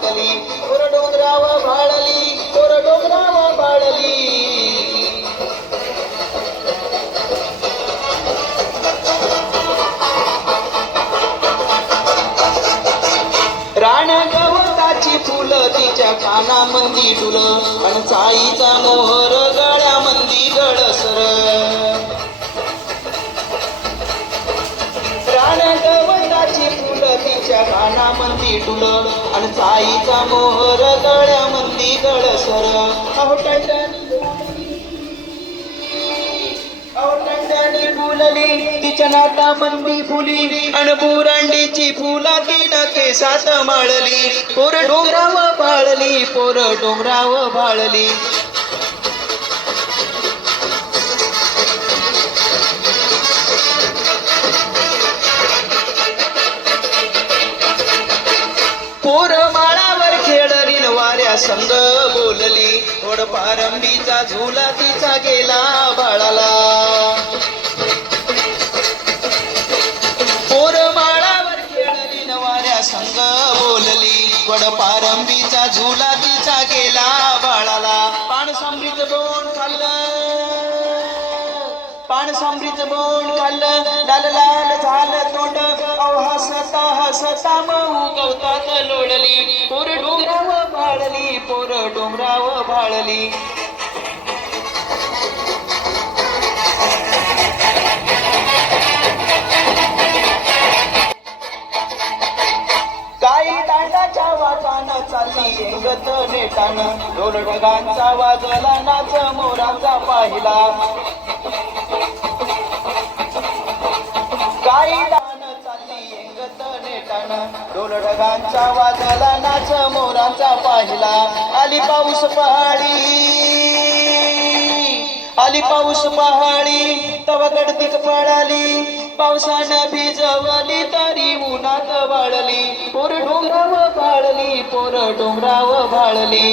मागली पोर डोंगराव भाळली पोर डोंगराव भाळली रान गवताची फुलं तिच्या कानामंदी डुलं अन चाईचा मोहर गळ्यामंदी गळसर रान गवताची फुलं तिच्या कानामंदी डुलं अन चाईचा मोहर गळ्यामंदी गळसर अहो टंडणी फुलली तिच्या नाटामंदी फुली अन बुरांडीची फुला तिनं केसात माळली पोर डोंगराव भाळली पोर डोंगराव भाळली पोर माळावर खेळली वाऱ्या संग बोलली थोड पारंबीचा झुला तिचा गेला बाळाला पोर माळावर खेळली वाऱ्या संग बोलली थोड पारंबीचा झुला तिचा गेला बाळाला पान समृद्ध बोन खाल्लं पान समृद्ध बोन खाल्लं लाल लाल झालं तोंड अहो हसता हसता मऊ गवतात लोळली पोर डोंगराव भाळली पोर डोंगराव भाळली काही दांडाच्या वाटानं चालली एंगत नेटानं ढोल ढगांचा वाजला नाच मोरांचा पाहिला काही दान चालली एंगत नेटानं ढोल ढगांचा वाजला नाच मोरांचा पाहिला आली पाऊस पहाडी तवा गडतीक पळाली पावसानं भिजवली तरी उन्हात वाळली पोर डोंगराव भाळली पोर डोंगराव भाळली